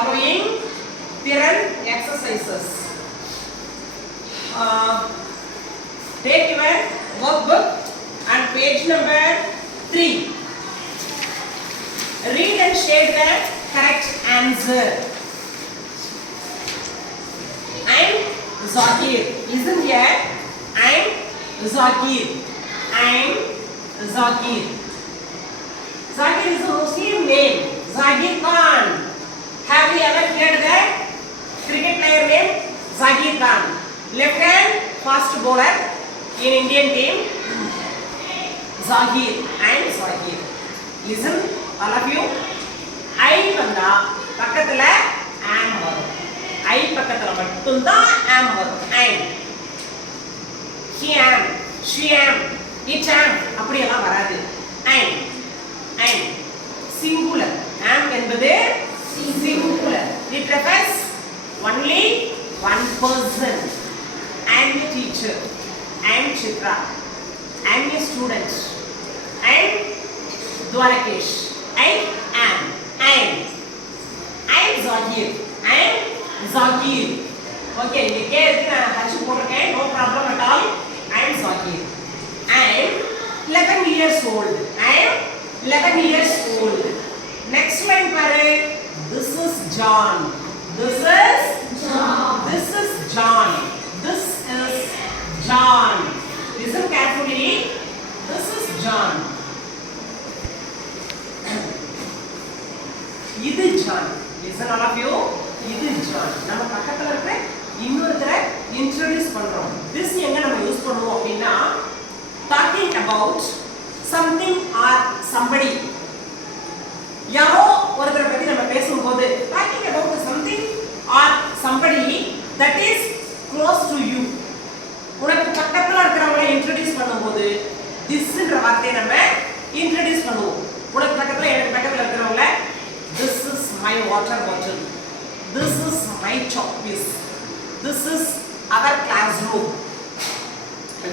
following திறன் exercises. Take your workbook and page number 3. Read and shade the correct answer. I'm Zakir. Isn't here? I'm Zakir. I'm Zakir. Zakir is a Muslim name. Zakir Khan. Have you ever heard that cricket player name? Zakir Khan. Left hand fast bowler in Indian team. Zakir. I'm Zakir. Listen, all of you. I vanda பக்கத்துல am வரும். I பக்கத்துல மட்டும் தான் am வரும். I'm. He am. She am. It am. அப்படி எல்லாம் வராது. I'm. I'm. Singular. Am என்பது singular. It refers only one person. I am a teacher. I am Chitra. I am a student. I am Dwarakesh. I am. I am. I am Zakir. I am Zakir. Okay, you can H போட்டுருக்கேன். No problem at all. I am Zakir. I am 11 years old. I am 11 years old. Next line பாரு. This is John. This is John. This is John. This is John. Listen carefully. This is John. இது John. Listen all of you. இது John. நம்ம பக்கத்துல இருக்க இன்னொருத்தரை introduce பண்றோம். This எங்க நம்ம யூஸ் பண்ணுவோம் அப்படினா talking about something or somebody. யாரோ ஒருத்தரை பத்தி நம்ம பேசும்போது talking about something or somebody that is close to you. உனக்கு பக்கத்துல இருக்கிறவங்களை இன்ட்ரோ듀ce பண்ணும்போது thisன்ற வார்த்தையை நம்ம இன்ட்ரோ듀ce பண்ணுவோம். உனக்கு பக்கத்துல எனக்கு பக்கத்துல இருக்கிறவங்கள this is my water bottle. This is my chalk piece. This is our classroom.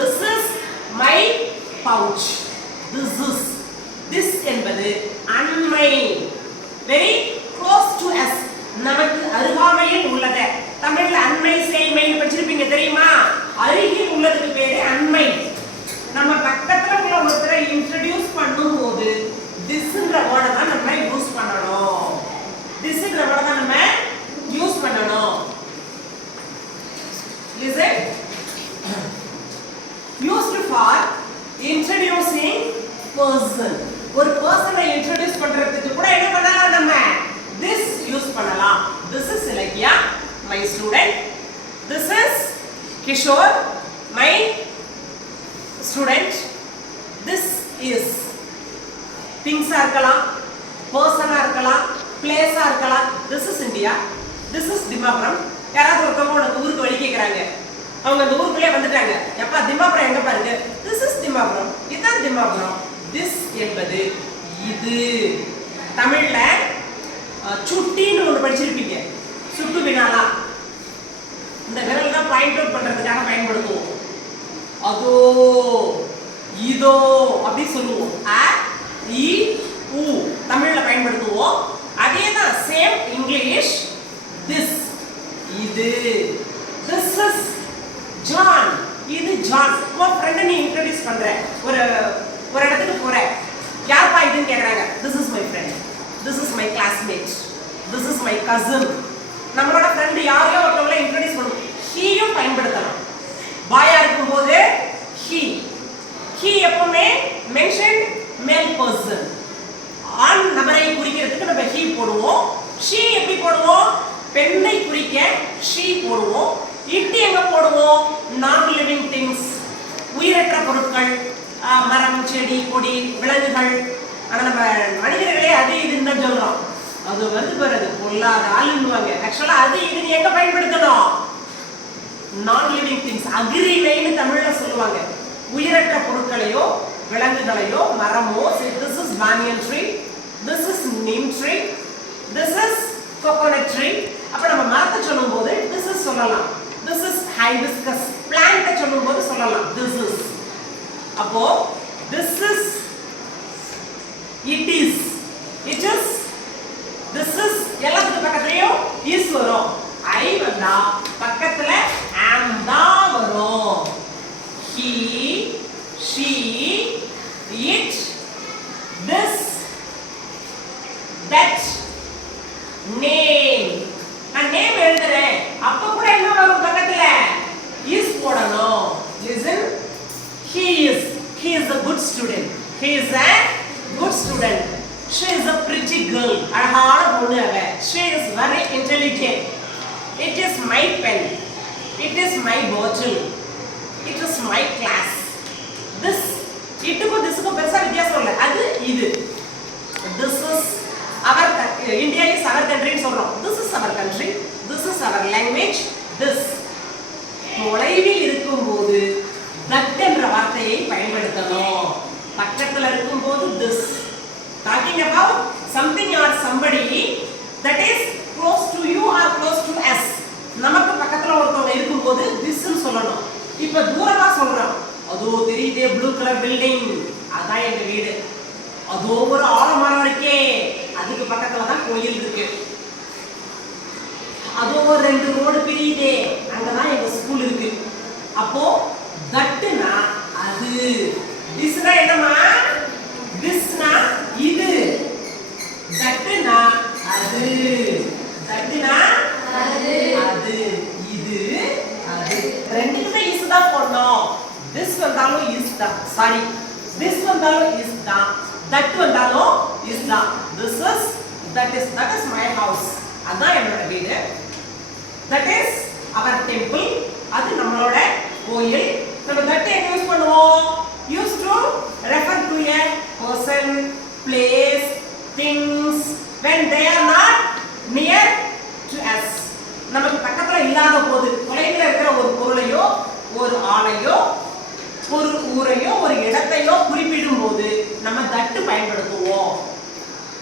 This is my pouch. This என்பது அண்மை, very close to us, நமக்கு அருகாமையில் உள்ளது. தமிழ்ல அண்மை சேய்மை படிச்சிருப்பீங்க தெரியுமா? அருகில் உள்ளதுக்கு பேரு அண்மை. நம்ம பக்கத்துல உள்ள ஒருத்தரை இன்ட்ரோ듀ce பண்ணும்போது thisன்ற வேர்டை தான் நம்ம யூஸ் பண்ணணும். thisன்ற வேர்டை தான் நம்ம யூஸ் பண்ணணும். Listen. Used for introducing person. ஒரு பர்சனை இன்ட்ரோ듀ce பண்றதுக்கு கூட என்ன பண்ணலாம் நம்ம this யூஸ் பண்ணலாம். This is Ilakya, my student. This is Kishore, my student. This is things ஆ இருக்கலாம், person ஆ இருக்கலாம், place ஆ இருக்கலாம். This is India. This is Dimapur. யாராவது ஒருத்தவங்க உனக்கு ஊருக்கு வழி கேக்குறாங்க. அவங்க அந்த ஊருக்குள்ளே வந்துட்டாங்க. எப்பா திமாபுரம் எங்க பாருங்க? This is Dimapur. இதான் திமாபுரம். This என்பது இது. தமிழ்ல சுட்டின்னு ஒன்று படிச்சிருப்பீங்க. சுட்டு வினாலா. இந்த விரல் தான் பாயிண்ட் அவுட் பண்றதுக்காக பயன்படுத்துவோம். அதோ இதோ அப்படி சொல்லுவோம். அ இ உ தமிழ்ல பயன்படுத்துவோம். அதே தான் சேம் இங்கிலீஷ். This இது. This is John. இது John. உன் ஃப்ரெண்ட் நீ இன்ட்ரோ듀ce பண்ற. ஒரு இடத்துக்கு போற. யார்ப்பா இதுன்னு கேக்குறாங்க. This is my friend. This is my classmate. This is my cousin. நம்மளோட ஃப்ரெண்ட் யாரையோ ஒருத்தவங்கள இன்ட்ரோ듀ce பண்ணுவோம். ஹீயும் பயன்படுத்தலாம். பாயா இருக்கும்போது he. he எப்பவுமே mentioned male person. ஆண் நபரை குறிக்கிறதுக்கு நம்ம he போடுவோம். she எப்படி போடுவோம்? பெண்ணை குறிக்க she போடுவோம். it எங்க போடுவோம்? non living things. உயிரற்ற பொருட்கள், மரம், செடி, கொடி, விலங்குகள். ஆனா நம்ம மனிதர்களே அது இதுன்னு சொல்றோம். அது வந்து பாருது பொல்லாத ஆளுன்னுவாங்க. ஆக்சுவலா அது இது எங்க பயன்படுத்தணும்? non living things. அகிரிணைன்னு தமிழ்ல சொல்லுவாங்க. உயிரற்ற பொருட்களையோ விலங்குகளையோ மரமோ. This is banyan tree. This is neem tree. This is coconut tree. அப்ப நம்ம மரத்தை சொல்லும்போது this is சொல்லலாம். This is hibiscus plant சொல்லும்போது சொல்லலாம் this is. அப்போ this is, it is, this is எல்லாத்துக்கு பக்கத்துலயும் is வரும். I வந்தா பக்கத்துல am தான் வரும். He, she, it, this, that, name. நான் நேம் எழுதுறேன். அப்ப கூட என்ன வரும் பக்கத்துல? is போடணும். Listen. He is a good student. He is a good student. She is a pretty girl. அழகான பொண்ணு அவ. She is very intelligent. It is my pen. It is my bottle. It is my class. This இதுக்கும் இதுக்கும் பெருசா வித்தியாசம் இல்ல. அது இது. This is our India is our country ன்னு சொல்றோம். This is our country. This is our language. This தொலைவில் இருக்கும்போது that என்ற வார்த்தையை பயன்படுத்தணும். பக்கத்துல இருக்கும்போது this. Talking about something or somebody that is close to you or close to us. நமக்கு பக்கத்துல ஒருத்தவங்க இருக்கும்போது this ன்னு சொல்லணும். இப்ப தூரமா சொல்றோம். அதோ தெரியுதே ப்ளூ கலர் பில்டிங். அதான் எங்க வீடு. அதோ ஒரு ஆலமரம் இருக்கே. அதுக்கு பக்கத்துல தான் கோயில் இருக்கு. அதோ ஒரு 2 ரோடு பிரியுதே. அங்கதான் எங்க ஸ்கூல் இருக்கு. அப்போ தட்னா அது. திஸ்னா என்னமா? திஸ்னா இது. தட்னா அது. தட்னா அது. அது இது அது. ரெண்டுக்குமே இஸ் தான் போடணும். திஸ் வந்தாலும் இஸ் தான். சாரி. திஸ் வந்தாலும் இஸ் தான். தட் வந்தாலும் இஸ் தான். This is that is my house. அதான் என்னோட வீடு. That is our temple. அது நம்மளோட கோயில். நம்ம that எங்க யூஸ் பண்ணுவோம்? Used to refer to a person, place, things when they are not near to us. நமக்கு பக்கத்துல இல்லாத போது தொலைவில் இருக்கிற ஒரு பொருளையோ ஒரு ஆளையோ ஒரு ஊரையோ ஒரு இடத்தையோ குறிப்பிடும் போது நம்ம that பயன்படுத்துவோம்.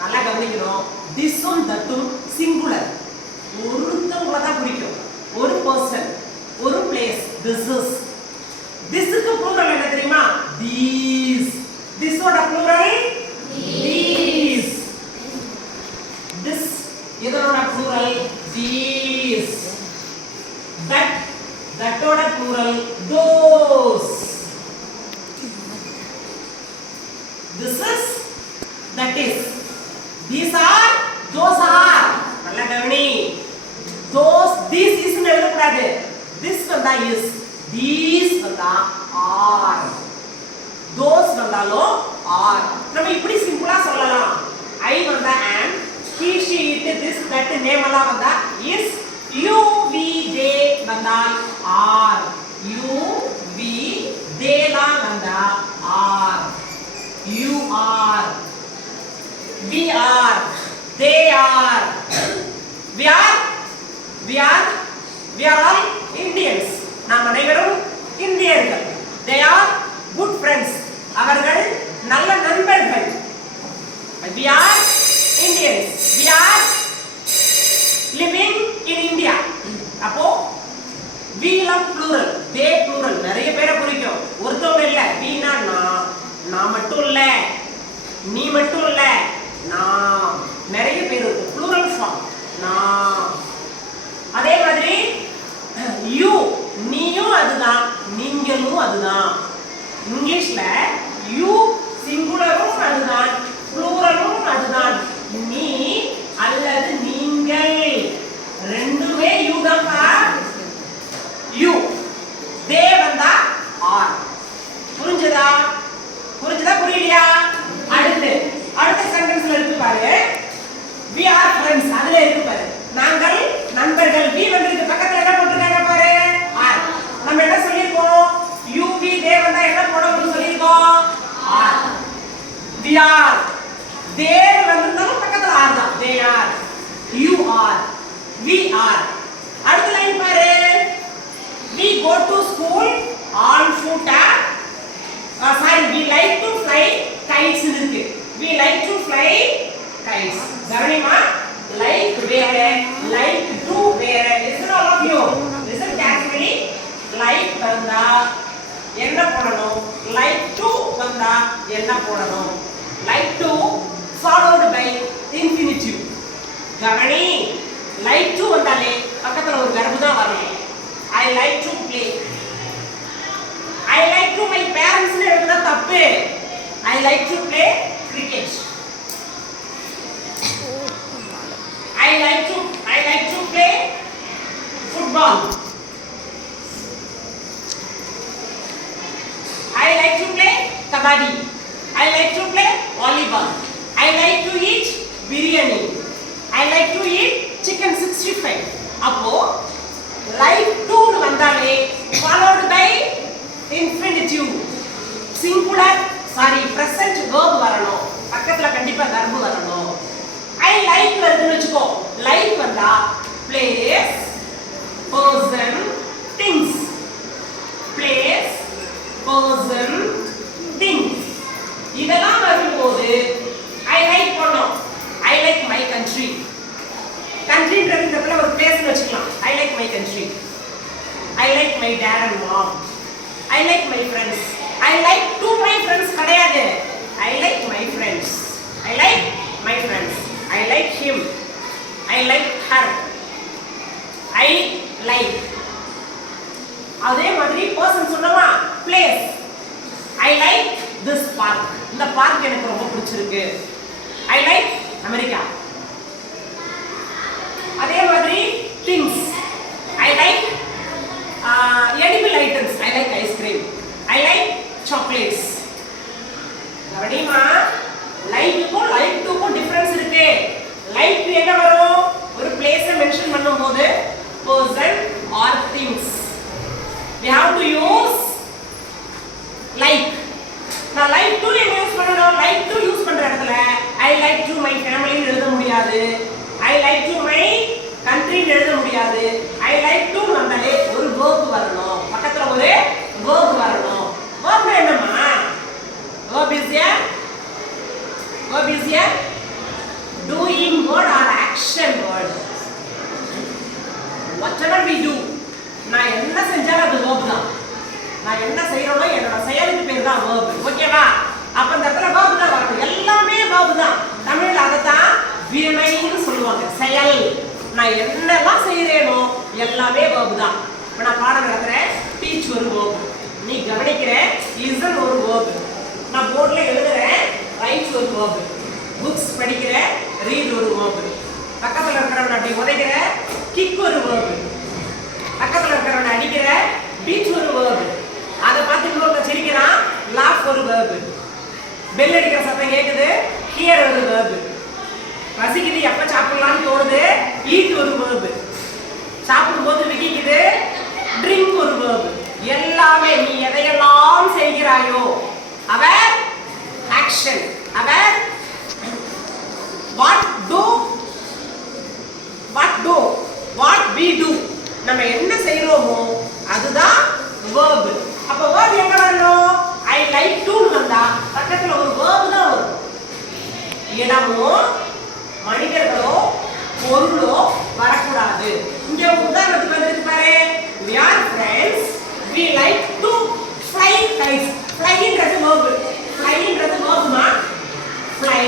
நல்லா கவனிக்கணும். திஸும் தட்டும் சிங்குலர். ஒருத்தவங்கள தான் குறிக்கும். ஒரு பர்சன், ஒரு பிளேஸ். This is. திஸ்க்கு ப்ளூரல் என்ன தெரியுமா? These. திஸோட ப்ளூரல் these. This இதனோட ப்ளூரல் these. தட்டோட plural those. This is, that is. These are, those are. நல்லா கவனி. Those, this is ன்னு எழுதக்கூடாது. This வந்தா is. These வந்தா are. Those வந்தாலும் are. நம்ம இப்படி சிம்பிளா சொல்லலாம். I வந்தா am. He, she, it, this, that name எல்லாம் வந்தா is. You, we, they வந்தா are. You, we, they எல்லாம் வந்தா are. You are. We are. They are. We are. We are. We are all Indians. நாம் அனைவரும் இந்தியர்கள். They are good friends. அவர்கள் நல்ல நண்பர்கள். We are Indians. We are living in India. அப்போ we love plural. They plural. நிறைய பேரை குறிக்கும். ஒருத்தவங்க இல்ல. we நான் மட்டும் இல்ல. நீ மட்டும் இல்ல. நான் நிறைய பேர் இருக்கு. plural form. நான். அதே மாதிரி you நீயும் அதுதான் நீங்களும் அதுதான். இங்கிலீஷ்ல you சிங்குலரும் அதுதான் ப்ளூரலும் அதுதான். நீ அல்லது நீங்கள் ரெண்டுமே you தான்ப்பா. you. they வந்தா are. புரிஞ்சதா? புரியலையா? அடுத்த சென்டென்ஸ்ல இருக்கு பாரு. we are friends. அதுல இருக்கு பாரு. நாங்கள் நண்பர்கள். we வந்து பக்கத்துல என்ன போட்டுருக்காங்க பாரு. are. நம்ம என்ன சொல்லிருக்கோம்? you, we, they வந்தா என்ன போடணும்னு சொல்லிருக்கோம்? are. we are. they வந்திருந்தாலும் பக்கத்துல are தான். they are. you are. we are. அடுத்த லைன் பாரு. we go to school on foot. we like to fly kites இருக்கு. we like to fly kites. கவனிமா. like வேற, like to வேற. listen all of you. listen carefully. like வந்தா என்ன போடணும்? like to வந்தா என்ன போடணும்? like to followed by infinitive. கவனி. லைக் டு வந்தாலே பக்கத்துல ஒரு verb தான் வரணும். I like to play. I like to my parents னு எழுதுனா தப்பு. I like to play cricket. I like to play football. I like to play kabaddi. I like to play volleyball. I like to eat biryani. I like to eat chicken 65. அப்போ like to வந்தாலே followed by infinitive singular present verb வரணும். பக்கத்துல கண்டிப்பா verb வரணும். I like வருதுன்னு வெச்சுக்கோ. like வந்தா place, person, things. place, person, things. இதெல்லாம் வரும்போது I like பண்ணோம். I like my country. countryன்றது இந்த இடத்துல ஒரு பிளேஸ்னு வெச்சுக்கலாம். I like my country. I like my dad and mom. I like my friends. I like to my friends கிடையாது. I like my friends. I like my friends. I like him. I like her. I like. அதே மாதிரி person சொன்னோமா place. I like this park. இந்த park எனக்கு ரொம்ப பிடிச்சிருக்கு. I like America. அதே மாதிரி things. I like edible items. I like ice cream. I like chocolates. கவனிமா லைக்குக்கும் லைக் டுக்கும் டிஃபரன்ஸ் இருக்கு. லைக் என்ன வரும்? ஒரு பிளேஸை மென்ஷன் பண்ணும்போது person or things. We have to use like. நான் like to என்ன யூஸ் பண்ணணும்? like to யூஸ் பண்ற இடத்துல I like to my family ன்னு எழுத முடியாது. I like to my country ன்னு எழுத முடியாது. I like to வந்தாலே ஒரு verb வரணும். பக்கத்துல ஒரு verb வரணும். verb என்னமா? verb is a doing word or action word. whatever we do, நான் என்ன செஞ்சாலும் அது verb தான். நான் என்ன செய்யறேனோ என்னோட செயலுக்கு பேர் தான் verb. ஓகேவா? அப்ப இந்த இடத்துல verb தான் வரணும். எல்லாமே verb தான். தமிழ்ல அத தான் வினைன்னு சொல்லுவாங்க. செயல். நான் என்னெல்லாம் செய்றேனோ எல்லாமே verb தான். இப்ப நான் பாடம் நடத்துறேன், teach ஒரு verb. நீ கவனிக்கிற, listen ஒரு verb. நான் போர்ட்ல எழுதுறேன், write ஒரு verb. books படிக்கிற, read ஒரு verb. பக்கத்துல இருக்கிறவனை அப்படி உதைக்கிற, kick ஒரு verb. பக்கத்துல இருக்கிறவனை அடிக்கிற, beat ஒரு verb. அதை பார்த்து இன்னொருத்த சிரிக்கிறான், laugh ஒரு verb. பெல் அடிக்கிற சத்தம் கேக்குது, hear ஒரு verb. பசிக்குது, எப்ப சாப்பிடலாம்னு தோணுது, eat ஒரு verb. சாப்பிடும்போது விக்கிக்குது, drink ஒரு verb. எல்லாமே நீ எதையெல்லாம் செய்கிறாயோ அவர் action. Our what we do, நம்ம என்ன செய்றோமோ அதுதான் verb. அப்ப verb எங்க வரணும்? I like to வந்தா பக்கத்துல ஒரு verb தான் வரும். இடமோ மனிதர்களோ பொருளோ வரக்கூடாது. இங்க உதாரணத்துக்கு வந்துருக்கு பாரு. We are friends. We like to fly kites. Flyன்றது verb. Flyன்றது verb மா. Fly,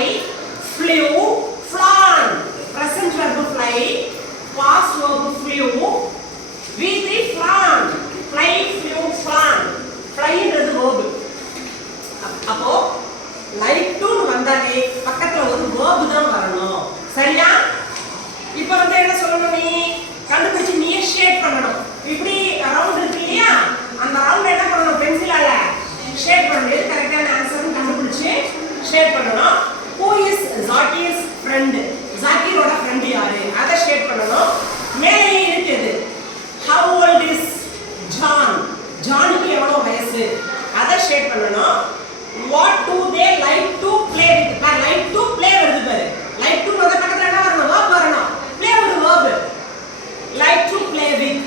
flew, flown. Present verb fly, past verb flew, V3 flown. Fly, flew, flown. Flyன்றது verb. அப்போ like to வந்தாலே பக்கத்துல ஒரு verb தான் வரணும். சரியா? இப்போ வந்து என்ன சொல்லணும்? நீ கண்டுபிடிச்சு நீயே ஷேட் பண்ணணும். இப்படி ரவுண்ட் இருக்கு இல்லையா? அந்த ரவுண்ட் என்ன பண்ணணும்? பென்சிலால ஷேட் பண்ணணும். எது கரெக்டான ஆன்சர்னு கண்டுபிடிச்சு ஷேட் பண்ணணும். Who is Zakir's friend? Zakirோட friend யாரு? அதை ஷேட் பண்ணணும். மேலே இருக்குது How old is John? ஜானுக்கு எவ்வளவு வயசு? அதை ஷேட் பண்ணணும். What do they like to play with? Like to play வருது பாரு. Like to வந்த பக்கத்துல என்ன வரணும்? verb வரணும். Play ஒரு verb. Like to play with.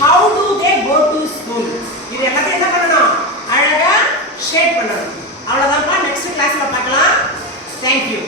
How do they go to school? இது எல்லாத்தையும் என்ன பண்ணணும்? அழகா ஷேட் பண்ணணும். அவ்வளவுதான். நெக்ஸ்ட் கிளாஸ்ல பார்க்கலாம். Thank you.